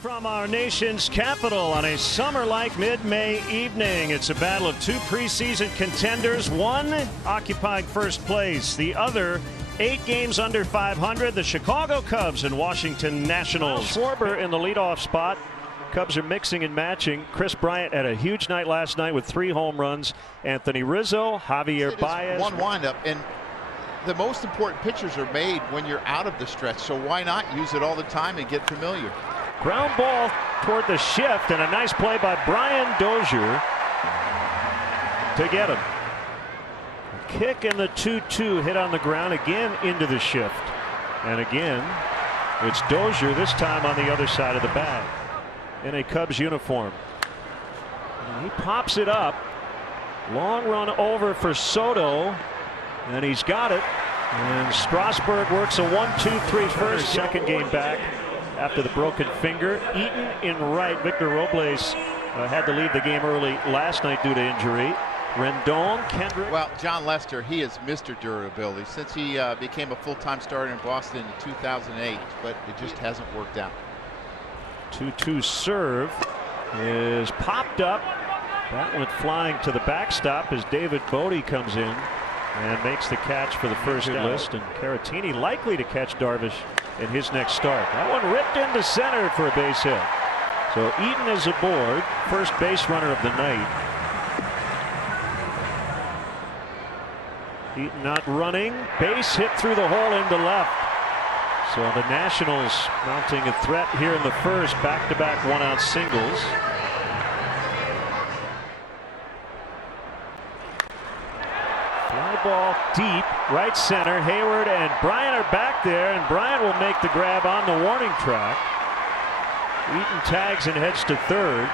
From our nation's capital on a summer-like mid-May evening, it's a battle of two preseason contenders. One occupying first place, the other 8 games under 500, the Chicago Cubs and Washington Nationals. Schwarber in the leadoff spot. Cubs are mixing and matching. Chris Bryant had a huge night last night with 3 home runs. Anthony Rizzo, Javier Baez. One windup, and the most important pitchers are made when you're out of the stretch, so why not use it all the time and get familiar? Ground ball toward the shift, and a nice play by Brian Dozier to get him. A kick and the 2-2 hit on the ground again into the shift. And again, it's Dozier, this time on the other side of the bag in a Cubs uniform. And he pops it up. Long run over for Soto, and he's got it. And Strasburg works a 1-2-3 first, second game back after the broken finger. Eaton in right. Victor Robles had to leave the game early last night due to injury. Rendon, Kendrick. Well, John Lester, he is Mr. Durability since he became a full-time starter in Boston in 2008, but it just hasn't worked out. 2-2 serve is popped up. That went flying to the backstop as David Bodie comes in and makes the catch for the first list. And Caratini likely to catch Darvish in his next start. That one ripped into center for a base hit. So Eaton is aboard, first base runner of the night. Eaton not running, base hit through the hole into left. So the Nationals mounting a threat here in the first, back-to-back one-out singles. Fly ball deep, right center. Hayward and Bryant are back there, and Bryant will make the grab on the warning track. Eaton tags and heads to third.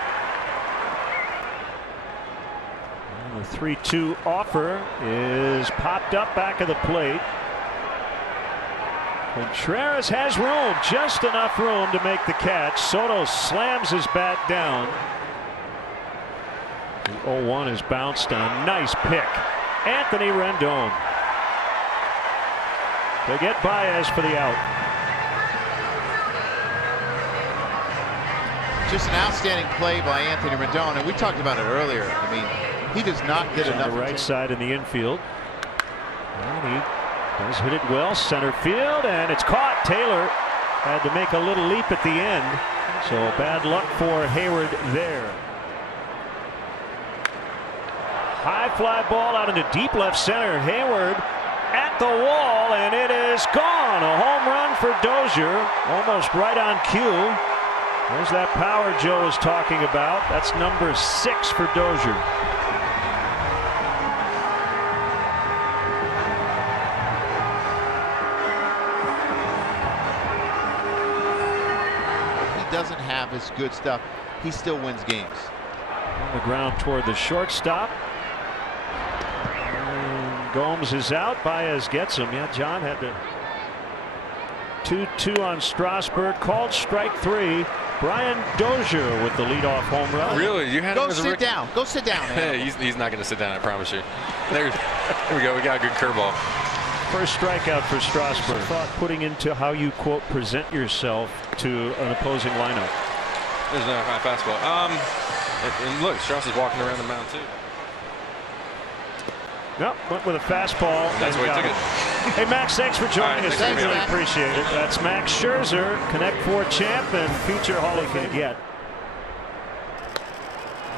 And the 3-2 offer is popped up back of the plate. Contreras has room, just enough room to make the catch. Soto slams his bat down. The 0-1 is bounced on. Nice pick. Anthony Rendon to get Baez for the out. Just an outstanding play by Anthony Rendon, and we talked about it earlier. I mean, he does not get enough. On the right side in the infield. And he does hit it well, center field, and it's caught. Taylor had to make a little leap at the end, so bad luck for Hayward there. High fly ball out into deep left center. Hayward at the wall, and it is gone. A home run for Dozier, almost right on cue. There's that power Joe was talking about. That's number 6 for Dozier. Doesn't have his good stuff, he still wins games. On the ground toward the shortstop. And Gomes is out. Baez gets him. Yeah, John had to. 2-2 on Strasburg. Called strike 3. Brian Dozier with the leadoff home run. Really? You had Go him as sit down. Go sit down. Hey, he's not going to sit down, I promise you. There we go. We got a good curveball. First strikeout for Strasburg. Thought putting into how you, quote, present yourself to an opposing lineup. There's no high fastball. And look, Strauss is walking around the mound too. Nope, went with a fastball. That's why he took it. Hey, Max, thanks for joining us. Thanks, really Max. appreciate it. That's Max Scherzer, Connect 4 champ and future Hall of Fame yet.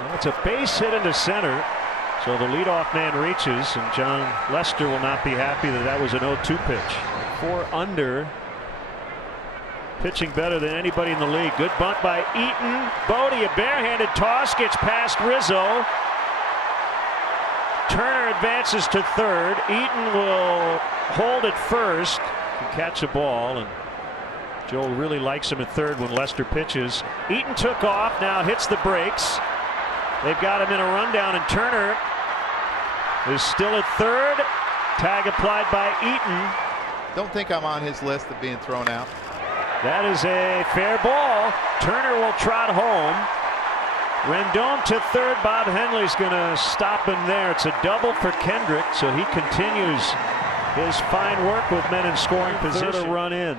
Well, it's a base hit into center. So the leadoff man reaches, and John Lester will not be happy that was an 0-2 pitch. 4 under. Pitching better than anybody in the league. Good bunt by Eaton. Bodie, a barehanded toss, gets past Rizzo. Turner advances to third. Eaton will hold at first and catch a ball, and Joel really likes him at third when Lester pitches. Eaton took off, now hits the brakes. They've got him in a rundown, and Turner is still at third. Tag applied by Eaton. Don't think I'm on his list of being thrown out. That is a fair ball. Turner will trot home. Rendon to third. Bob Henley's going to stop him there. It's a double for Kendrick, so he continues his fine work with men in scoring position. Run in.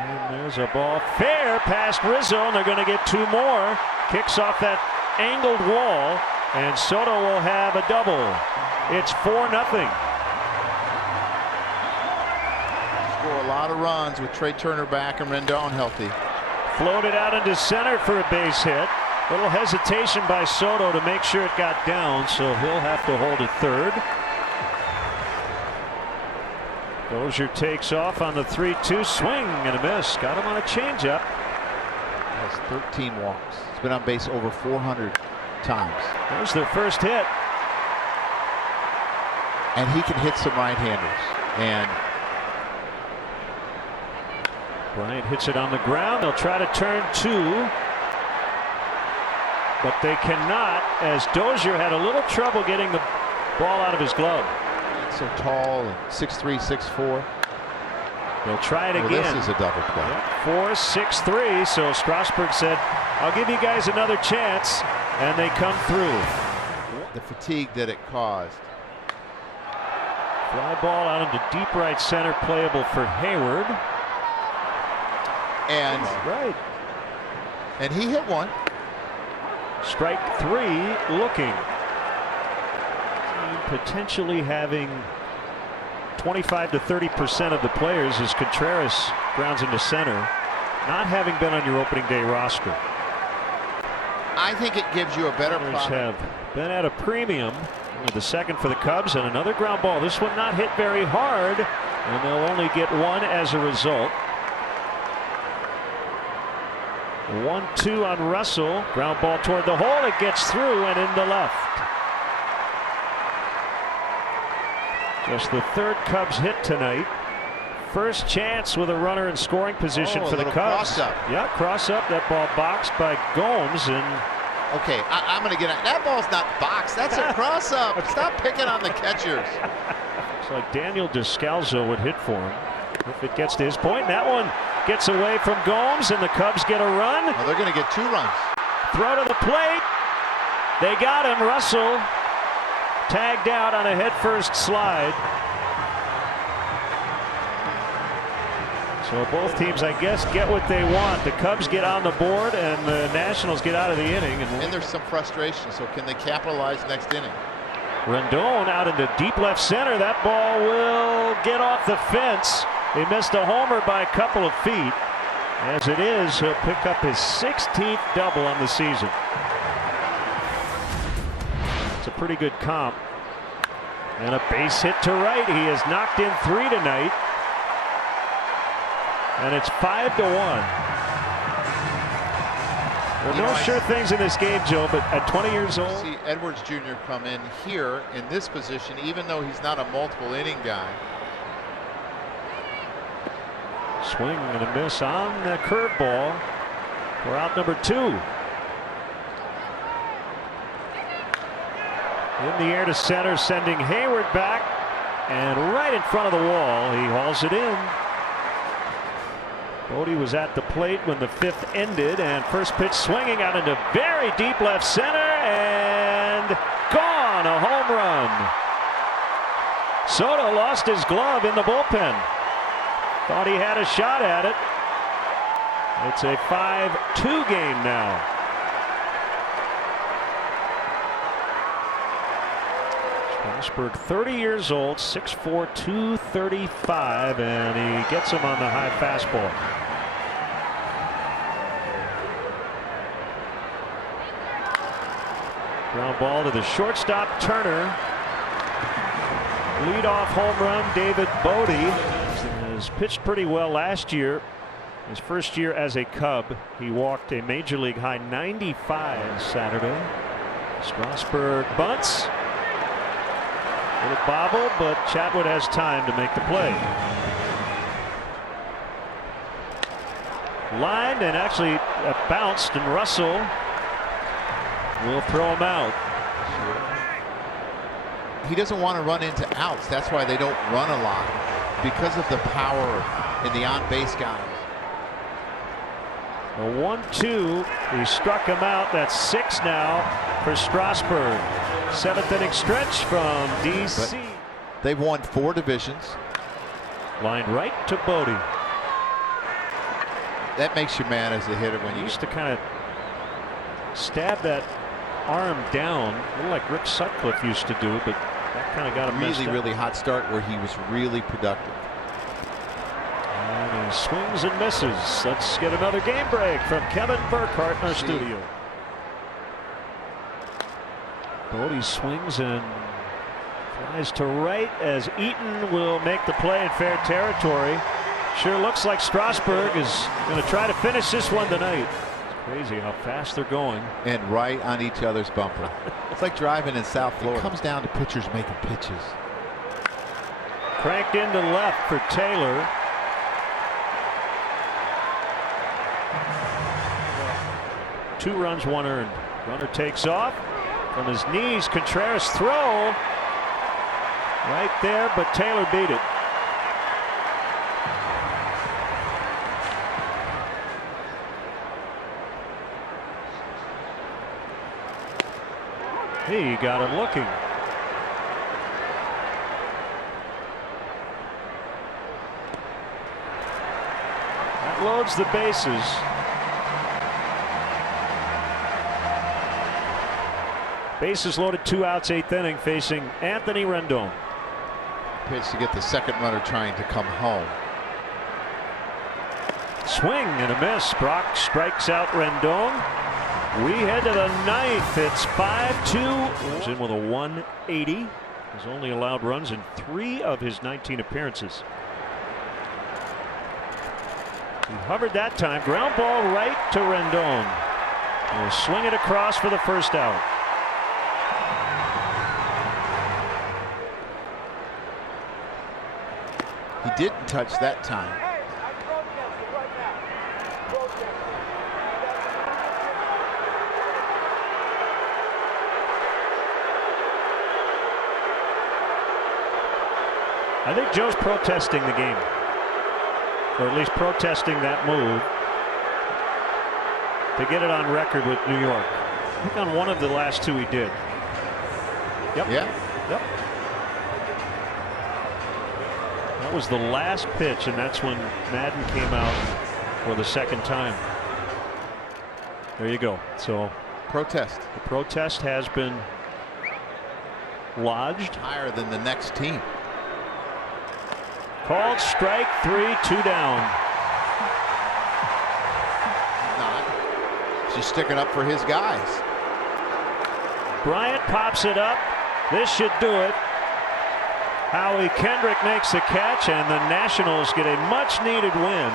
And there's a ball fair past Rizzo, and they're going to get 2 more. Kicks off that angled wall, and Soto will have a double. It's 4-0. Score a lot of runs with Trey Turner back and Rendon healthy. Floated out into center for a base hit. Little hesitation by Soto to make sure it got down, so he'll have to hold it third. Dozier takes off on the 3-2 swing and a miss. Got him on a changeup. Has 13 walks. He's been on base over 400 times. There's their first hit. And he can hit some right-handers. And Bryant hits it on the ground. They'll try to turn 2. But they cannot, as Dozier had a little trouble getting the ball out of his glove. So tall and 6'3", 6'4". They'll try it again. This is a double play. Yep, 4-6-3. So Strasburg said, I'll give you guys another chance. And they come through. The fatigue that it caused. Fly ball out into deep right center, playable for Hayward. And right. And he hit one. Strike 3 looking. Potentially having 25 to 30% of the players as Contreras grounds into center, not having been on your opening day roster. I think it gives you a better Players product. have been at a premium. The second for the Cubs, and another ground ball. This one not hit very hard, and they'll only get 1 as a result. 1-2 on Russell. Ground ball toward the hole. It gets through and in the left. Just the 3rd Cubs hit tonight. First chance with a runner in scoring position for the Cubs. Cross up. Yeah, cross up. That ball boxed by Gomes, and okay, I'm going to get it. That ball's not boxed. That's a cross up. Stop picking on the catchers. It's like Daniel Descalzo would hit for him if it gets to his point. That one gets away from Gomes, and the Cubs get a run. Well, they're going to get 2 runs. Throw to the plate. They got him. Russell tagged out on a headfirst slide. So both teams, I guess, get what they want. The Cubs get on the board, and the Nationals get out of the inning. And there's some frustration. So can they capitalize next inning? Rendon out into deep left center. That ball will get off the fence. He missed a homer by a couple of feet. As it is, he'll pick up his 16th double on the season. It's a pretty good comp. And a base hit to right. He has knocked in 3 tonight. And it's 5-1. There are no sure things in this game, Joe, but at 20 years old. See Edwards Jr. come in here in this position, even though he's not a multiple inning guy. Swing and a miss on the curveball. We're out number 2. In the air to center, sending Hayward back, and right in front of the wall, he hauls it in. Bodie was at the plate when the 5th ended, and first pitch swinging out into very deep left center, and gone, a home run. Soto lost his glove in the bullpen. Thought he had a shot at it. It's a 5-2 game now. Strasburg, 30 years old, 6'4", 235, and he gets him on the high fastball. Ground ball to the shortstop, Turner. Leadoff home run, David Bodie. Has pitched pretty well last year. His first year as a Cub, he walked a major league high 95 Saturday. Strasburg bunts. Little bobble, but Chatwood has time to make the play. Lined and actually bounced, and Russell will throw him out. He doesn't want to run into outs. That's why they don't run a lot, because of the power in the on-base guys. A 1-2. He struck him out. That's 6 now for Strasburg. 7th inning stretch from DC. But they've won 4 divisions. Line right to Bodie. That makes you mad as a hitter when you used to kind of stab that arm down, a little like Rick Sutcliffe used to do, but that kind of got him messed up. really hot start where he was really productive. And he swings and misses. Let's get another game break from Kevin Burkhardt in our studio. Bodie swings and flies to right as Eaton will make the play in fair territory. Sure looks like Strasburg is going to try to finish this one tonight. It's crazy how fast they're going. And right on each other's bumper. It's like driving in South Florida. It comes down to pitchers making pitches. Cranked into left for Taylor. Two runs, one earned. Runner takes off. From his knees, Contreras throw. Right there, but Taylor beat it. He got him looking. That loads the bases. Bases loaded, 2 outs, 8th inning, facing Anthony Rendon. Pitch to get the second runner trying to come home. Swing and a miss. Brock strikes out Rendon. We head to the 9th. It's 5-2. He's in with a 180. He's only allowed runs in 3 of his 19 appearances. He hovered that time. Ground ball right to Rendon. He'll swing it across for the first out. He didn't touch that time. I think Joe's protesting the game, or at least protesting that move to get it on record with New York. I think on one of the last 2 he did. Yep. Yeah. Yep. That was the last pitch, and that's when Madden came out for the second time. There you go. So protest. The protest has been lodged. Higher than the next team. Called strike 3, 2 down. Not. She's sticking up for his guys. Bryant pops it up. This should do it. Howie Kendrick makes the catch, and the Nationals get a much-needed win.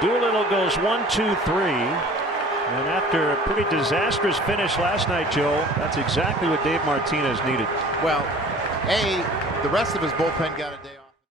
Doolittle goes 1, 2, 3. And after a pretty disastrous finish last night, Joe, that's exactly what Dave Martinez needed. Well, the rest of his bullpen got a day off.